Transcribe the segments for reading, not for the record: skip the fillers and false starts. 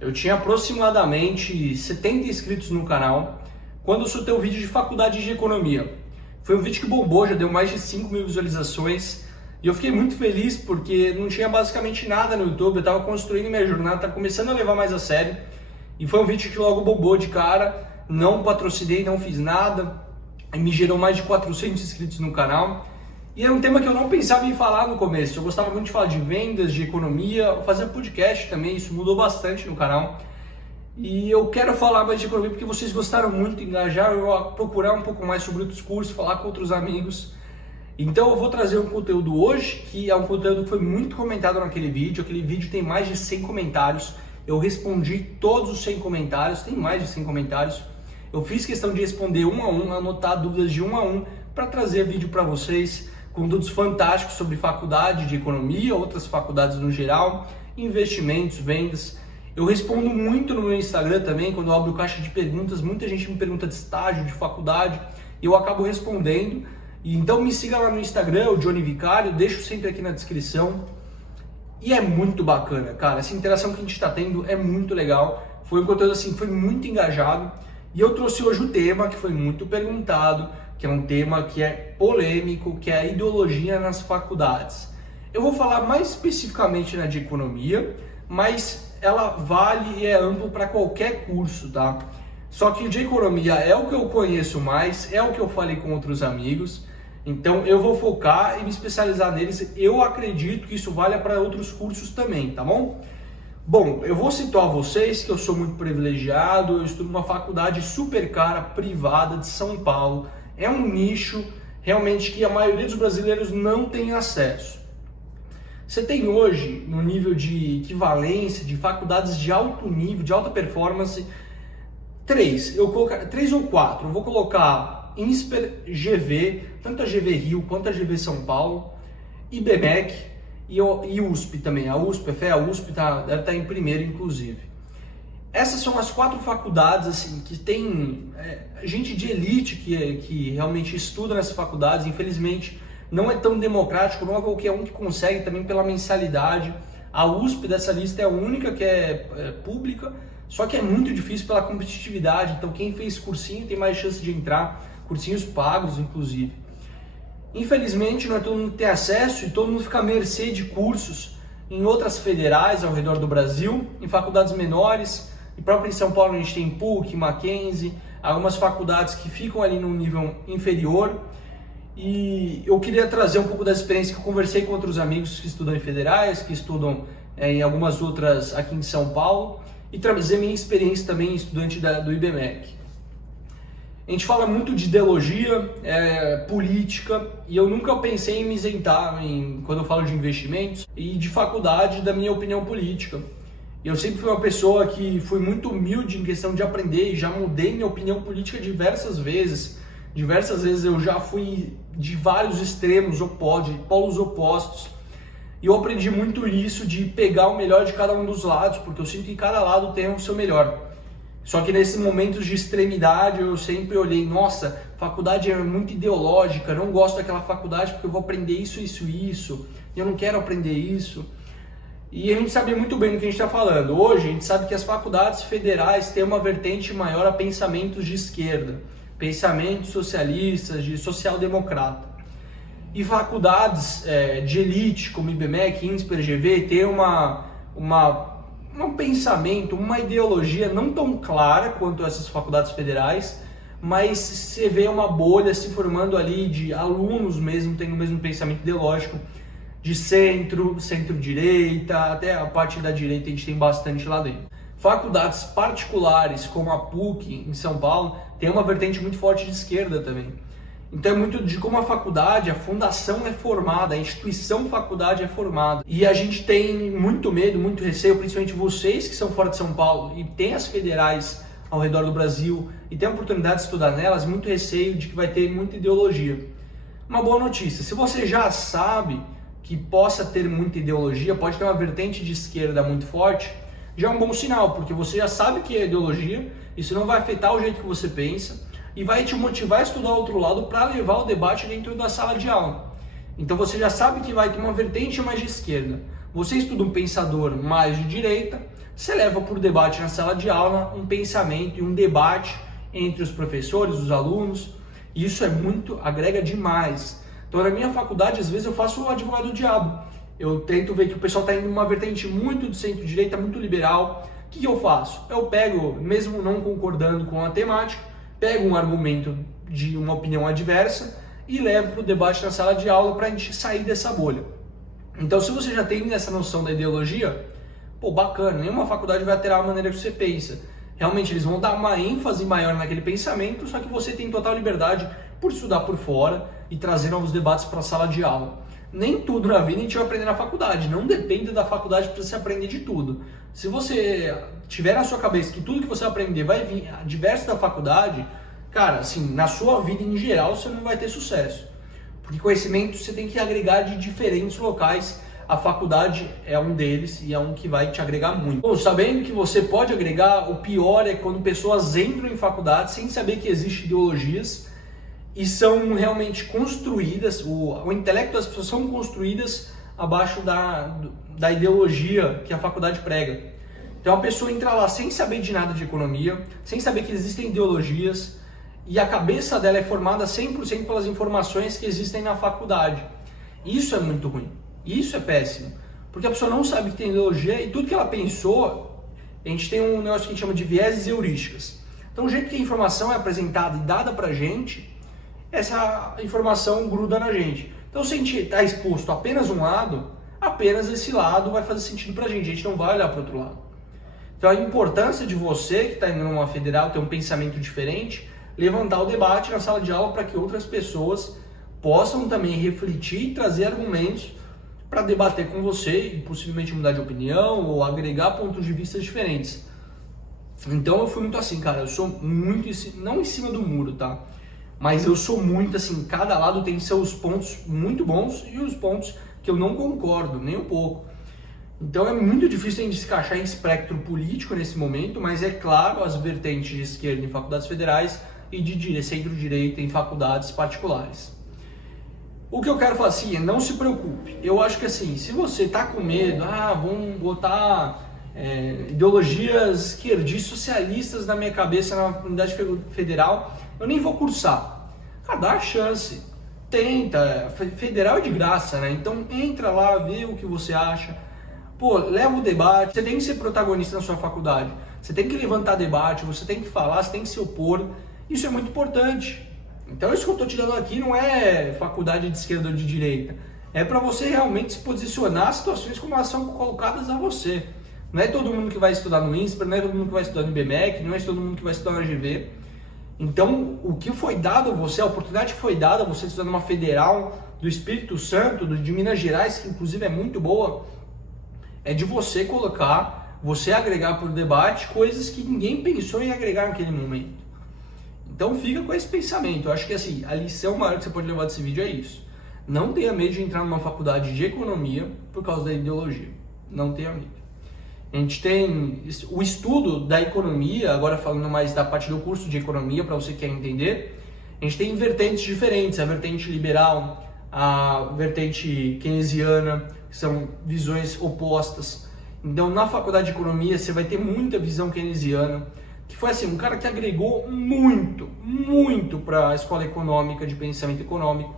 Eu tinha aproximadamente 70 inscritos no canal quando eu soltei o vídeo de faculdade de economia. Foi um vídeo que bombou, já deu mais de 5.000 visualizações e eu fiquei muito feliz porque não tinha basicamente nada no YouTube, eu estava construindo minha jornada, estava começando a levar mais a sério e foi um vídeo que logo bombou de cara, não patrocinei, não fiz nada e me gerou mais de 400 inscritos no canal. E era um tema que eu não pensava em falar no começo. Eu gostava muito de falar de vendas, de economia, fazer podcast também, isso mudou bastante no canal. E eu quero falar mais de economia porque vocês gostaram muito, engajaram eu a procurar um pouco mais sobre outros cursos, falar com outros amigos. Então eu vou trazer um conteúdo hoje, que é um conteúdo que foi muito comentado naquele vídeo. Aquele vídeo tem mais de 100 comentários. Eu respondi todos os 100 comentários, tem mais de 100 comentários. Eu fiz questão de responder um a um, anotar dúvidas de um a um, para trazer vídeo para vocês. Conteúdos fantásticos sobre faculdade de economia, outras faculdades no geral, investimentos, vendas. Eu respondo muito no meu Instagram também, quando eu abro caixa de perguntas, muita gente me pergunta de estágio, de faculdade, e eu acabo respondendo. Então me siga lá no Instagram, o Johnny Vicário, deixo sempre aqui na descrição. E é muito bacana, cara, essa interação que a gente está tendo é muito legal. Foi um conteúdo assim, foi muito engajado. E eu trouxe hoje o tema que foi muito perguntado, que é um tema que é polêmico, que é a ideologia nas faculdades. Eu vou falar mais especificamente na de economia, mas ela vale e é amplo para qualquer curso, tá? Só que o de economia é o que eu conheço mais, é o que eu falei com outros amigos, então eu vou focar e me especializar neles. Eu acredito que isso vale para outros cursos também, tá bom? Bom, eu vou citar a vocês que eu sou muito privilegiado, eu estudo numa faculdade super cara, privada de São Paulo. É um nicho realmente que a maioria dos brasileiros não tem acesso. Você tem hoje, no nível de equivalência, de faculdades de alto nível, de alta performance, três ou quatro. Eu vou colocar INSPER, GV, tanto a GV Rio quanto a GV São Paulo, IBMEC e USP também. A USP, a USP deve estar em primeiro, inclusive. Essas são as quatro faculdades assim, que tem gente de elite que realmente estuda nessas faculdades. Infelizmente, não é tão democrático, não é qualquer um que consegue também pela mensalidade. A USP dessa lista é a única que é pública, só que é muito difícil pela competitividade. Então, quem fez cursinho tem mais chance de entrar, cursinhos pagos, inclusive. Infelizmente, não é todo mundo que tem acesso e todo mundo fica à mercê de cursos em outras federais ao redor do Brasil, em faculdades menores. E próprio em São Paulo a gente tem PUC, Mackenzie, algumas faculdades que ficam ali no nível inferior. E eu queria trazer um pouco da experiência que eu conversei com outros amigos que estudam em federais, que estudam em algumas outras aqui em São Paulo, e trazer minha experiência também estudante do IBMEC. A gente fala muito de ideologia, política, e eu nunca pensei em me isentar quando eu falo de investimentos e de faculdade da minha opinião política. Eu sempre fui uma pessoa que fui muito humilde em questão de aprender e já mudei minha opinião política diversas vezes. Diversas vezes eu já fui de vários extremos opostos, de polos opostos. E eu aprendi muito isso de pegar o melhor de cada um dos lados, porque eu sinto que cada lado tem o seu melhor. Só que nesses momentos de extremidade eu sempre olhei, nossa, faculdade é muito ideológica, não gosto daquela faculdade porque eu vou aprender isso, e eu não quero aprender isso. E a gente sabe muito bem do que a gente está falando. Hoje a gente sabe que as faculdades federais têm uma vertente maior a pensamentos de esquerda, pensamentos socialistas, de social-democrata. E faculdades de elite, como IBMEC, INSPER, GV, têm um pensamento, uma ideologia não tão clara quanto essas faculdades federais, mas você vê uma bolha se formando ali de alunos mesmo, tendo o mesmo pensamento ideológico, de centro, centro-direita, até a parte da direita a gente tem bastante lá dentro. Faculdades particulares, como a PUC em São Paulo, tem uma vertente muito forte de esquerda também. Então é muito de como a faculdade, a fundação é formada, a instituição faculdade é formada. E a gente tem muito medo, muito receio, principalmente vocês que são fora de São Paulo e tem as federais ao redor do Brasil e tem a oportunidade de estudar nelas, muito receio de que vai ter muita ideologia. Uma boa notícia, se você já sabe que possa ter muita ideologia, pode ter uma vertente de esquerda muito forte, já é um bom sinal, porque você já sabe que é ideologia, isso não vai afetar o jeito que você pensa e vai te motivar a estudar outro lado para levar o debate dentro da sala de aula. Então você já sabe que vai ter uma vertente mais de esquerda. Você estuda um pensador mais de direita, você leva por debate na sala de aula um pensamento e um debate entre os professores, os alunos. E isso agrega demais. Então, na minha faculdade, às vezes eu faço o advogado do diabo. Eu tento ver que o pessoal está indo numa vertente muito de centro-direita, muito liberal. O que eu faço? Eu pego, mesmo não concordando com a temática, pego um argumento de uma opinião adversa e levo para o debate na sala de aula para a gente sair dessa bolha. Então, se você já tem essa noção da ideologia, pô, bacana, nenhuma faculdade vai alterar a maneira que você pensa. Realmente, eles vão dar uma ênfase maior naquele pensamento, só que você tem total liberdade por estudar por fora e trazer novos debates para a sala de aula. Nem tudo na vida a gente vai aprender na faculdade, não depende da faculdade para você aprender de tudo. Se você tiver na sua cabeça que tudo que você aprender vai vir diverso da faculdade, cara, assim, na sua vida em geral você não vai ter sucesso. Porque conhecimento você tem que agregar de diferentes locais, a faculdade é um deles e é um que vai te agregar muito. Bom, sabendo que você pode agregar, o pior é quando pessoas entram em faculdade sem saber que existem ideologias e são realmente construídas, o intelecto das pessoas são construídas abaixo da ideologia que a faculdade prega. Então a pessoa entra lá sem saber de nada de economia, sem saber que existem ideologias, e a cabeça dela é formada 100% pelas informações que existem na faculdade. Isso é muito ruim, isso é péssimo, porque a pessoa não sabe que tem ideologia e tudo que ela pensou, a gente tem um negócio que a gente chama de vieses e heurísticas. Então o jeito que a informação é apresentada e dada pra gente, essa informação gruda na gente. Então se a gente está exposto a apenas um lado, apenas esse lado vai fazer sentido pra gente, a gente não vai olhar para o outro lado. Então a importância de você que está indo numa federal, ter um pensamento diferente, levantar o debate na sala de aula para que outras pessoas possam também refletir e trazer argumentos para debater com você e possivelmente mudar de opinião ou agregar pontos de vista diferentes. Então eu fui muito assim, cara, eu sou muito, não em cima do muro, tá? Mas eu sou muito assim, cada lado tem seus pontos muito bons e os pontos que eu não concordo, nem um pouco. Então é muito difícil a gente se encaixar em espectro político nesse momento, mas é claro, as vertentes de esquerda em faculdades federais e de centro-direita em faculdades particulares. O que eu quero falar assim é, não se preocupe. Eu acho que assim, se você tá com medo, vão botar ideologias esquerdistas, socialistas na minha cabeça na unidade federal, eu nem vou cursar. Cara, dá a chance, tenta, federal é de graça, né? Então entra lá, vê o que você acha, pô, leva o debate, você tem que ser protagonista na sua faculdade, você tem que levantar debate, você tem que falar, você tem que se opor, isso é muito importante. Então isso que eu estou te dando aqui não é faculdade de esquerda ou de direita, é para você realmente se posicionar as situações como elas são colocadas a você. Não é todo mundo que vai estudar no INSPER, não é todo mundo que vai estudar no IBMEC, não é todo mundo que vai estudar na GV. Então, o que foi dado a você, a oportunidade que foi dada a você estudar numa federal do Espírito Santo, de Minas Gerais, que inclusive é muito boa, é de você colocar, você agregar para o debate coisas que ninguém pensou em agregar naquele momento. Então, fica com esse pensamento. Eu acho que assim, a lição maior que você pode levar desse vídeo é isso. Não tenha medo de entrar numa faculdade de economia por causa da ideologia. Não tenha medo. A gente tem o estudo da economia, agora falando mais da parte do curso de economia, para você que quer entender, a gente tem vertentes diferentes, a vertente liberal, a vertente keynesiana, que são visões opostas. Então, na faculdade de economia, você vai ter muita visão keynesiana, que foi assim, um cara que agregou muito para a escola econômica, de pensamento econômico.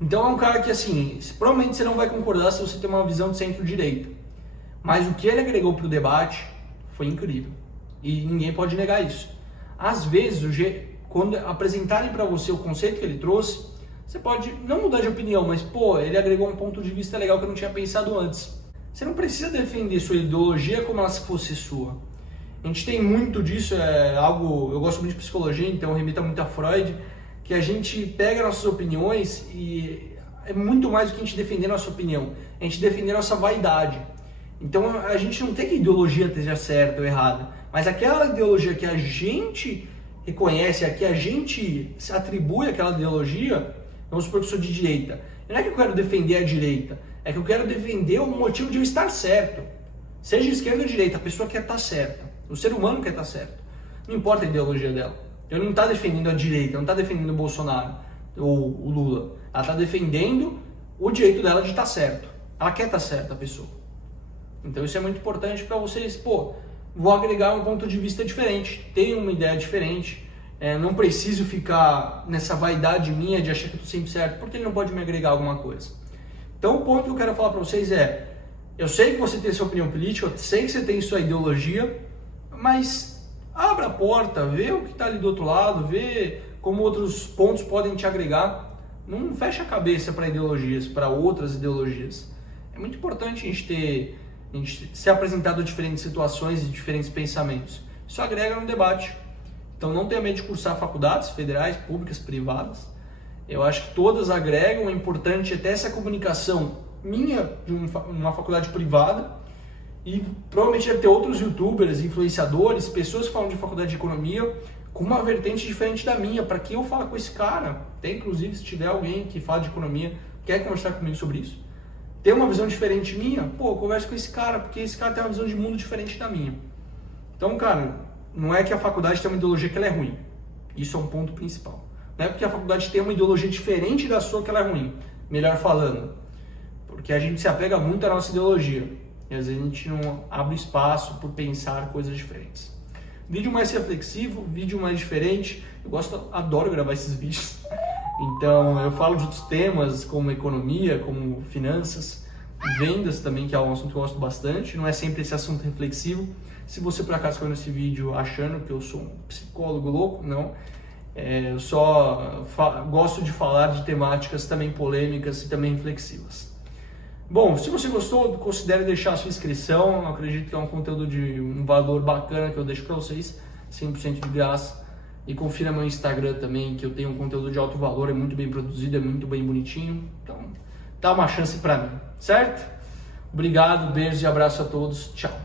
Então, é um cara que, assim, provavelmente você não vai concordar se você tem uma visão de centro-direita. Mas o que ele agregou para o debate foi incrível. E ninguém pode negar isso. Às vezes, quando apresentarem para você o conceito que ele trouxe, você pode não mudar de opinião, mas, pô, ele agregou um ponto de vista legal que eu não tinha pensado antes. Você não precisa defender sua ideologia como ela se fosse sua. A gente tem muito disso, eu gosto muito de psicologia, então remita muito a Freud, que a gente pega nossas opiniões e é muito mais do que a gente defender nossa opinião, a gente defender nossa vaidade. Então a gente não tem que a ideologia esteja certa ou errada, mas aquela ideologia que a gente reconhece, a que a gente se atribui àquela ideologia, vamos supor que eu sou de direita. Não é que eu quero defender a direita, é que eu quero defender o motivo de eu estar certo. Seja esquerda ou direita, a pessoa quer estar certa, o ser humano quer estar certo. Não importa a ideologia dela. Ele não está defendendo a direita, não está defendendo o Bolsonaro ou o Lula. Ela está defendendo o direito dela de estar certo. Ela quer estar certa, a pessoa. Então isso é muito importante para vocês, pô, vou agregar um ponto de vista diferente, tenho uma ideia diferente, não preciso ficar nessa vaidade minha de achar que eu estou sempre certo, porque ele não pode me agregar alguma coisa. Então o ponto que eu quero falar para vocês é, eu sei que você tem sua opinião política, eu sei que você tem sua ideologia, mas abra a porta, vê o que está ali do outro lado, vê como outros pontos podem te agregar. Não fecha a cabeça para ideologias, para outras ideologias. É muito importante a gente ser apresentado a diferentes situações e diferentes pensamentos. Isso agrega no debate. Então não tenha medo de cursar faculdades federais, públicas, privadas. Eu acho que todas agregam, é importante até essa comunicação minha de uma faculdade privada, e provavelmente deve ter outros youtubers, influenciadores, pessoas que falam de faculdade de economia com uma vertente diferente da minha, para que eu fale com esse cara. Tem, inclusive, se tiver alguém que fala de economia, quer conversar comigo sobre isso, tem uma visão diferente minha, pô, eu converso com esse cara, porque esse cara tem uma visão de mundo diferente da minha. Então, cara, não é que a faculdade tem uma ideologia que ela é ruim. Isso é um ponto principal. Não é porque a faculdade tem uma ideologia diferente da sua que ela é ruim. Melhor falando. Porque a gente se apega muito à nossa ideologia. E às vezes a gente não abre espaço por pensar coisas diferentes. Vídeo mais reflexivo, vídeo mais diferente. Eu adoro gravar esses vídeos. Então eu falo de outros temas como economia, como finanças, vendas também, que é um assunto que eu gosto bastante. Não é sempre esse assunto reflexivo. Se você por acaso caiu nesse vídeo achando que eu sou um psicólogo louco, não. Eu só gosto de falar de temáticas também polêmicas e também reflexivas. Bom, se você gostou, considere deixar a sua inscrição. Eu acredito que é um conteúdo de um valor bacana que eu deixo para vocês, 100% de graça. E confira meu Instagram também, que eu tenho um conteúdo de alto valor, é muito bem produzido, é muito bem bonitinho. Então, dá uma chance para mim, certo? Obrigado, beijos e abraço a todos. Tchau.